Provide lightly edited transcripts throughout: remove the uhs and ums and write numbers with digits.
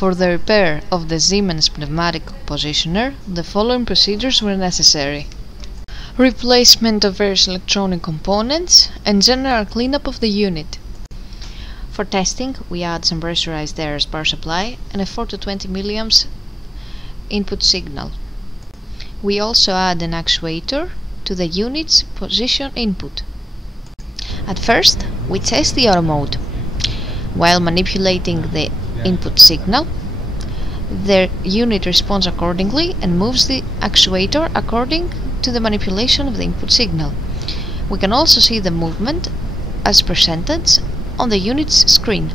For the repair of the Siemens Pneumatic positioner, the following procedures were necessary: replacement of various electronic components and general cleanup of the unit. For testing, we add some pressurized air as power supply and a 4 to 20 milliamps input signal. We also add an actuator to the unit's position input. At first, we test the auto mode. While manipulating the input signal, the unit responds accordingly and moves the actuator according to the manipulation of the input signal. We can also see the movement as percentage on the unit's screen.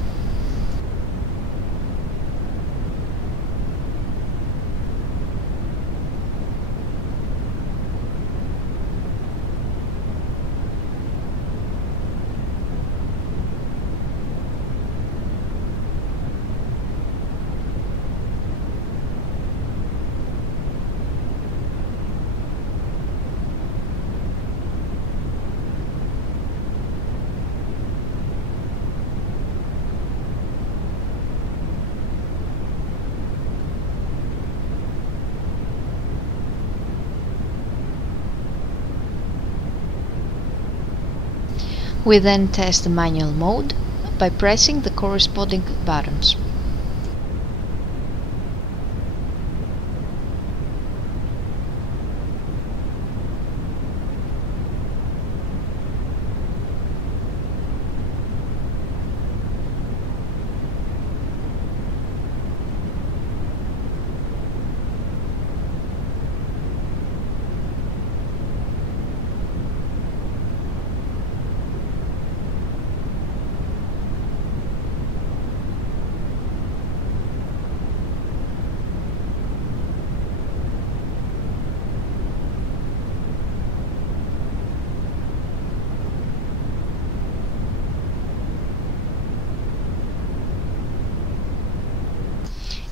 We then test the manual mode by pressing the corresponding buttons.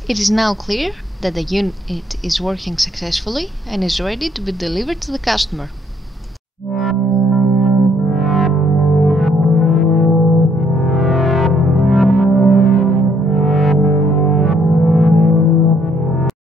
It is now clear that the unit is working successfully and is ready to be delivered to the customer.